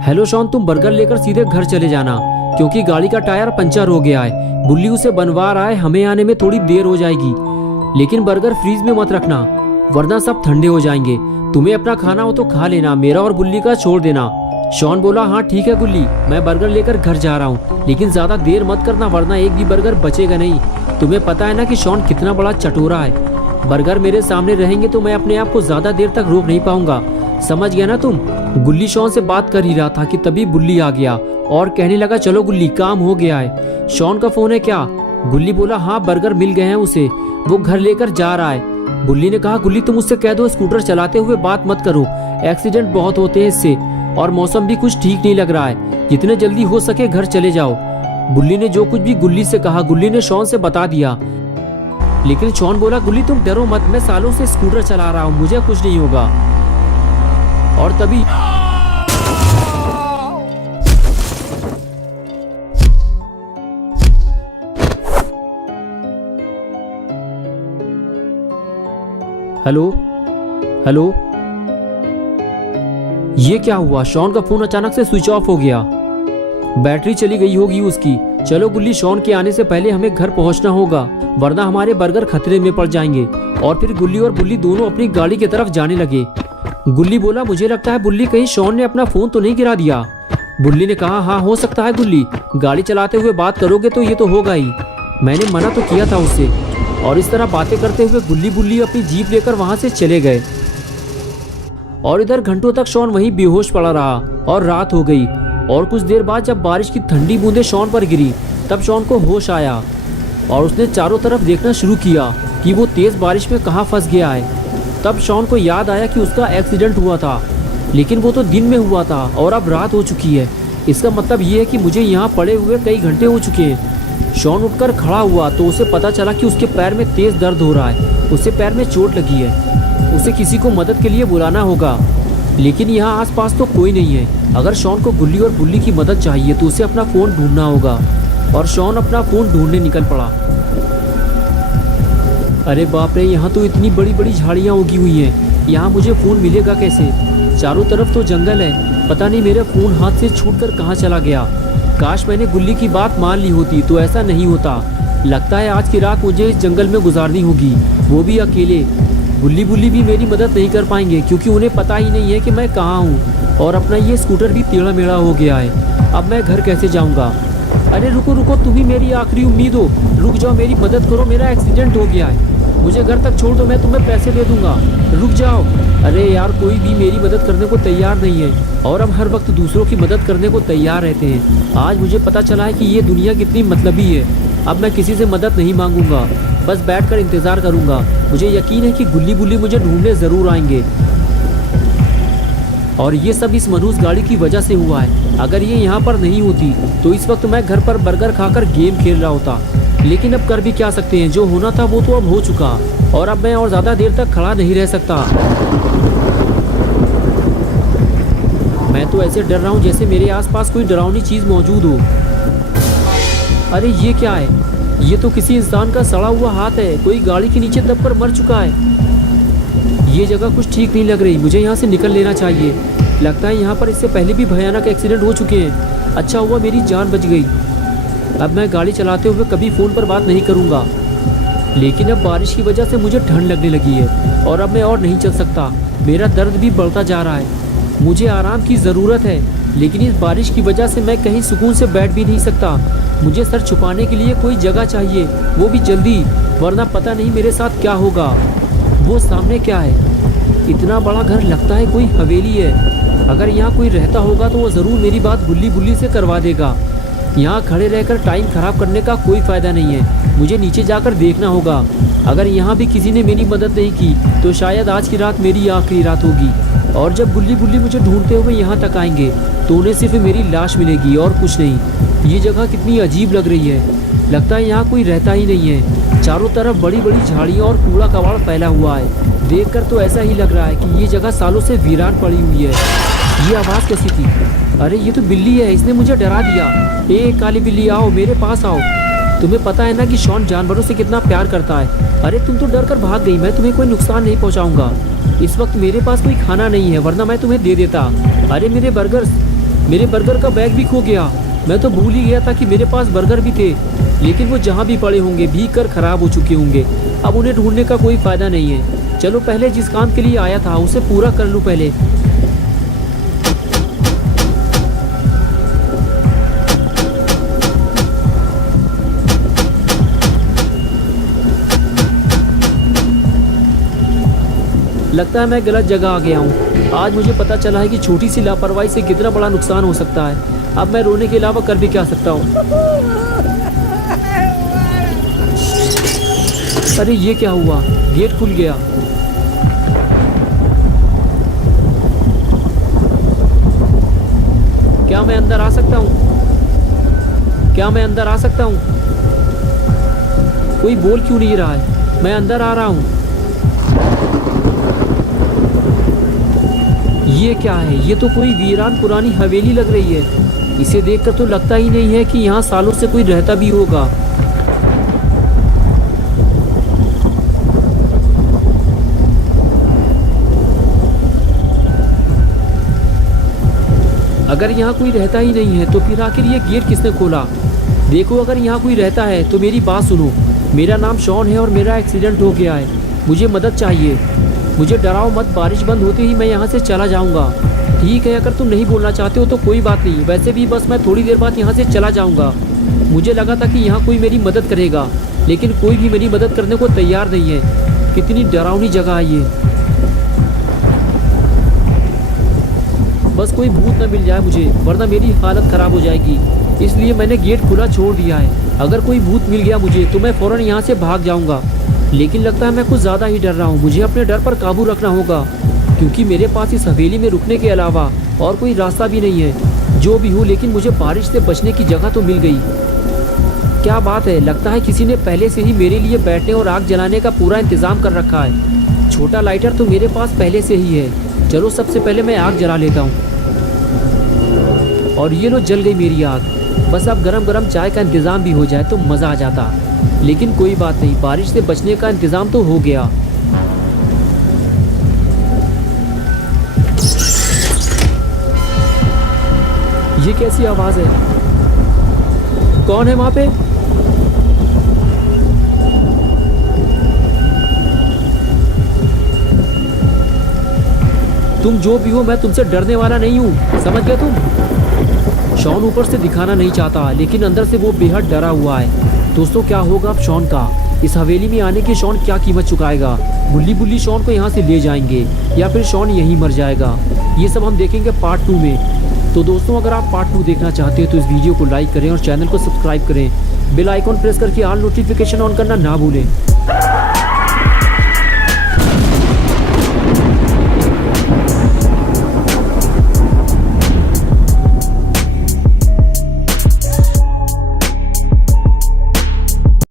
Hello Shawn, तुम burger लेकर सीधे घर चले जाना क्योंकि गाड़ी का टायर पंचर हो गया है। बुल्ली उसे बनवा रहा है, हमें आने में थोड़ी देर हो जाएगी। लेकिन बर्गर फ्रीज में मत रखना वरना सब ठंडे हो जाएंगे। तुम्हें अपना खाना हो तो खा लेना, मेरा और बुल्ली का छोड़ देना। शॉन बोला, हाँ ठीक है गुल्ली, मैं बर्गर लेकर घर जा रहा हूँ, लेकिन ज्यादा देर मत करना वरना एक भी बर्गर बचेगा नहीं। तुम्हें पता है ना कि शॉन कितना बड़ा चटोरा है। बर्गर मेरे सामने रहेंगे तो मैं अपने आप को ज्यादा देर तक रोक नहीं पाऊंगा, समझ गया ना तुम। गुल्ली शॉन से बात कर ही रहा था कि तभी बुल्ली आ गया और कहने लगा, चलो गुल्ली काम हो गया है। शॉन का फोन है क्या? गुल्ली बोला, हाँ बर्गर मिल गए हैं उसे, वो घर लेकर जा रहा है। बुल्ली ने कहा, गुल्ली तुम उससे कह दो स्कूटर चलाते हुए बात मत करो, एक्सीडेंट बहुत होते हैं इससे, और मौसम भी कुछ ठीक नहीं लग रहा है, जितने जल्दी हो सके घर चले जाओ। बुल्ली ने जो कुछ भी गुल्ली से कहा गुल्ली ने शॉन से बता दिया। लेकिन शॉन बोला, गुल्ली तुम डरो मत, मैं सालों से स्कूटर चला रहा हूँ, मुझे कुछ नहीं होगा। और तभी हेलो हेलो, ये क्या हुआ? शॉन का फोन अचानक से स्विच ऑफ हो गया, बैटरी चली गई होगी उसकी। चलो गुल्ली, शॉन के आने से पहले हमें घर पहुंचना होगा वरना हमारे बर्गर खतरे में पड़ जाएंगे। और फिर गुल्ली और बुल्ली दोनों अपनी गाड़ी की तरफ जाने लगे। गुल्ली बोला, मुझे लगता है बुल्ली कहीं शॉन ने अपना फोन तो नहीं गिरा दिया। बुल्ली ने कहा, हाँ हो सकता है गुल्ली, गाड़ी चलाते हुए बात करोगे तो ये तो होगा ही, मैंने मना तो किया था उससे। और इस तरह बातें करते हुए गुल्ली बुल्ली अपनी जीप लेकर वहां से चले गए। और इधर घंटों तक शॉन वहीं बेहोश पड़ा रहा और रात हो गई। और कुछ देर बाद जब बारिश की ठंडी बूंदें शॉन पर गिरी तब शॉन को होश आया और उसने चारों तरफ देखना शुरू किया कि वो तेज बारिश में कहाँ फंस गया है। तब शॉन को याद आया कि उसका एक्सीडेंट हुआ था, लेकिन वो तो दिन में हुआ था और अब रात हो चुकी है। इसका मतलब ये है कि मुझे यहाँ पड़े हुए कई घंटे हो चुके हैं। शॉन उठकर खड़ा हुआ तो उसे पता चला कि उसके पैर में तेज दर्द हो रहा है, उसे पैर में चोट लगी है, उसे किसी को मदद के लिए बुलाना होगा। लेकिन यहाँ आसपास तो कोई नहीं है। अगर शॉन को गुल्ली और बुल्ली की मदद चाहिए तो उसे अपना फ़ोन ढूंढना होगा। और शॉन अपना फ़ोन ढूंढने निकल पड़ा। अरे बाप रे, यहाँ तो इतनी बड़ी बड़ी झाड़ियाँ उगी हुई हैं, यहाँ मुझे फ़ोन मिलेगा कैसे? चारों तरफ तो जंगल है, पता नहीं मेरा फ़ोन हाथ से छूटकर कहाँ चला गया। काश मैंने गुल्ली की बात मान ली होती तो ऐसा नहीं होता। लगता है आज की रात मुझे इस जंगल में गुजारनी होगी, वो भी अकेले। गुल्ली बुल्ली भी मेरी मदद नहीं कर पाएंगे क्योंकि उन्हें पता ही नहीं है कि मैं कहाँ हूँ। और अपना ये स्कूटर भी टेढ़ा मेढ़ा हो गया है, अब मैं घर कैसे जाऊँगा? अरे रुको रुको, तुम ही मेरी आखिरी उम्मीद हो, रुक जाओ, मेरी मदद करो, मेरा एक्सीडेंट हो गया है, मुझे घर तक छोड़ दो, मैं तुम्हें पैसे दे दूंगा, रुक जाओ। अरे यार, कोई भी मेरी मदद करने को तैयार नहीं है और हम हर वक्त दूसरों की मदद करने को तैयार रहते हैं। आज मुझे पता चला है कि ये दुनिया कितनी मतलबी है। अब मैं किसी से मदद नहीं मांगूंगा, बस बैठकर इंतज़ार करूंगा। मुझे यकीन है कि गुल्ली बुल्ली मुझे ढूंढने ज़रूर आएंगे और ये सब इस मनहूस गाड़ी की वजह से हुआ है। अगर ये यहाँ पर नहीं होती तो इस वक्त मैं घर पर बर्गर खाकर गेम खेल रहा होता। लेकिन अब कर भी क्या सकते हैं, जो होना था वो तो अब हो चुका और अब मैं और ज़्यादा देर तक खड़ा नहीं रह सकता। मैं तो ऐसे डर रहा हूँ जैसे मेरे आसपास कोई डरावनी चीज़ मौजूद हो। अरे ये क्या है? ये तो किसी इंसान का सड़ा हुआ हाथ है, कोई गाड़ी के नीचे दबकर मर चुका है। ये जगह कुछ ठीक नहीं लग रही, मुझे यहाँ से निकल लेना चाहिए। लगता है यहाँ पर इससे पहले भी भयानक एक्सीडेंट हो चुके हैं। अच्छा हुआ मेरी जान बच गई। अब मैं गाड़ी चलाते हुए कभी फ़ोन पर बात नहीं करूँगा। लेकिन अब बारिश की वजह से मुझे ठंड लगने लगी है और अब मैं और नहीं चल सकता। मेरा दर्द भी बढ़ता जा रहा है, मुझे आराम की ज़रूरत है। लेकिन इस बारिश की वजह से मैं कहीं सुकून से बैठ भी नहीं सकता। मुझे सर छुपाने के लिए कोई जगह चाहिए, वो भी जल्दी, वरना पता नहीं मेरे साथ क्या होगा। वो सामने क्या है? इतना बड़ा घर, लगता है कोई हवेली है। अगर यहाँ कोई रहता होगा तो वो ज़रूर मेरी बात गुल्ली बुल्ली से करवा देगा। यहाँ खड़े रहकर टाइम ख़राब करने का कोई फ़ायदा नहीं है, मुझे नीचे जाकर देखना होगा। अगर यहाँ भी किसी ने मेरी मदद नहीं की तो शायद आज की रात मेरी आखिरी रात होगी। और जब गुल्ली बुल्ली मुझे ढूंढते हुए यहाँ तक आएंगे तो उन्हें सिर्फ मेरी लाश मिलेगी और कुछ नहीं। ये जगह कितनी अजीब लग रही है, लगता है यहाँ कोई रहता ही नहीं है। चारों तरफ बड़ी बड़ी झाड़ियाँ और कूड़ा कबाड़ फैला हुआ है। देखकर तो ऐसा ही लग रहा है कि ये जगह सालों से वीरान पड़ी हुई है। ये आवाज़ कैसी थी? अरे ये तो बिल्ली है, इसने मुझे डरा दिया। ए काली बिल्ली, आओ मेरे पास आओ। तुम्हें पता है ना कि शॉन जानवरों से कितना प्यार करता है। अरे तुम तो डर कर भाग गई, मैं तुम्हें कोई नुकसान नहीं पहुंचाऊंगा। इस वक्त मेरे पास कोई खाना नहीं है, वरना मैं तुम्हें दे देता। अरे मेरे बर्गर्स, मेरे बर्गर का बैग भी खो गया। मैं तो भूल ही गया था कि मेरे पास बर्गर भी थे, लेकिन वो जहाँ भी पड़े होंगे भीग कर खराब हो चुके होंगे। अब उन्हें ढूंढने का कोई फ़ायदा नहीं है। चलो पहले जिस काम के लिए आया था उसे पूरा कर लूँ पहले। लगता है मैं गलत जगह आ गया हूँ। आज मुझे पता चला है कि छोटी सी लापरवाही से कितना बड़ा नुकसान हो सकता है। अब मैं रोने के अलावा कर भी क्या सकता हूँ। अरे ये क्या हुआ, गेट खुल गया। क्या मैं अंदर आ सकता हूँ? क्या मैं अंदर आ सकता हूँ? कोई बोल क्यों नहीं रहा है? मैं अंदर आ रहा हूँ। ये क्या है? ये तो कोई वीरान पुरानी हवेली लग रही है। इसे देखकर तो लगता ही नहीं है कि यहाँ सालों से कोई रहता भी होगा। अगर यहाँ कोई रहता ही नहीं है तो फिर आखिर ये गेट किसने खोला? देखो, अगर यहाँ कोई रहता है तो मेरी बात सुनो। मेरा नाम शॉन है और मेरा एक्सीडेंट हो गया है। मुझे मदद चाहिए। मुझे डराओ मत, बारिश बंद होते ही मैं यहाँ से चला जाऊँगा। ठीक है, अगर तुम नहीं बोलना चाहते हो तो कोई बात नहीं। वैसे भी बस मैं थोड़ी देर बाद यहाँ से चला जाऊँगा। मुझे लगा था कि यहाँ कोई मेरी मदद करेगा, लेकिन कोई भी मेरी मदद करने को तैयार नहीं है। कितनी डरावनी जगह है ये। बस कोई भूत न मिल जाए मुझे, वरना मेरी हालत ख़राब हो जाएगी। इसलिए मैंने गेट खुला छोड़ दिया है। अगर कोई भूत मिल गया मुझे तो मैं फ़ौरन यहाँ से भाग जाऊँगा। लेकिन लगता है मैं कुछ ज़्यादा ही डर रहा हूँ। मुझे अपने डर पर काबू रखना होगा, क्योंकि मेरे पास इस हवेली में रुकने के अलावा और कोई रास्ता भी नहीं है। जो भी हो, लेकिन मुझे बारिश से बचने की जगह तो मिल गई। क्या बात है, लगता है किसी ने पहले से ही मेरे लिए बैठने और आग जलाने का पूरा इंतज़ाम कर रखा है। छोटा लाइटर तो मेरे पास पहले से ही है। चलो सबसे पहले मैं आग जला लेता हूँ। और ये लो, जल गई मेरी आग। बस अब गरम गरम चाय का इंतज़ाम भी हो जाए तो मज़ा आ जाता। लेकिन कोई बात नहीं, बारिश से बचने का इंतज़ाम तो हो गया। ये कैसी आवाज़ है? कौन है वहाँ पे? तुम जो भी हो, मैं तुमसे डरने वाला नहीं हूँ, समझ गए तुम? शॉन ऊपर से दिखाना नहीं चाहता, लेकिन अंदर से वो बेहद डरा हुआ है। दोस्तों, क्या होगा अब शॉन का? इस हवेली में आने की शॉन क्या कीमत चुकाएगा? बुल्ली बुल्ली शॉन को यहाँ से ले जाएंगे या फिर शॉन यहीं मर जाएगा? ये सब हम देखेंगे पार्ट 2 में। तो दोस्तों, अगर आप पार्ट 2 देखना चाहते हैं तो इस वीडियो को लाइक करें और चैनल को सब्सक्राइब करें। बेल आइकॉन प्रेस करके ऑल नोटिफिकेशन ऑन करना ना भूलें।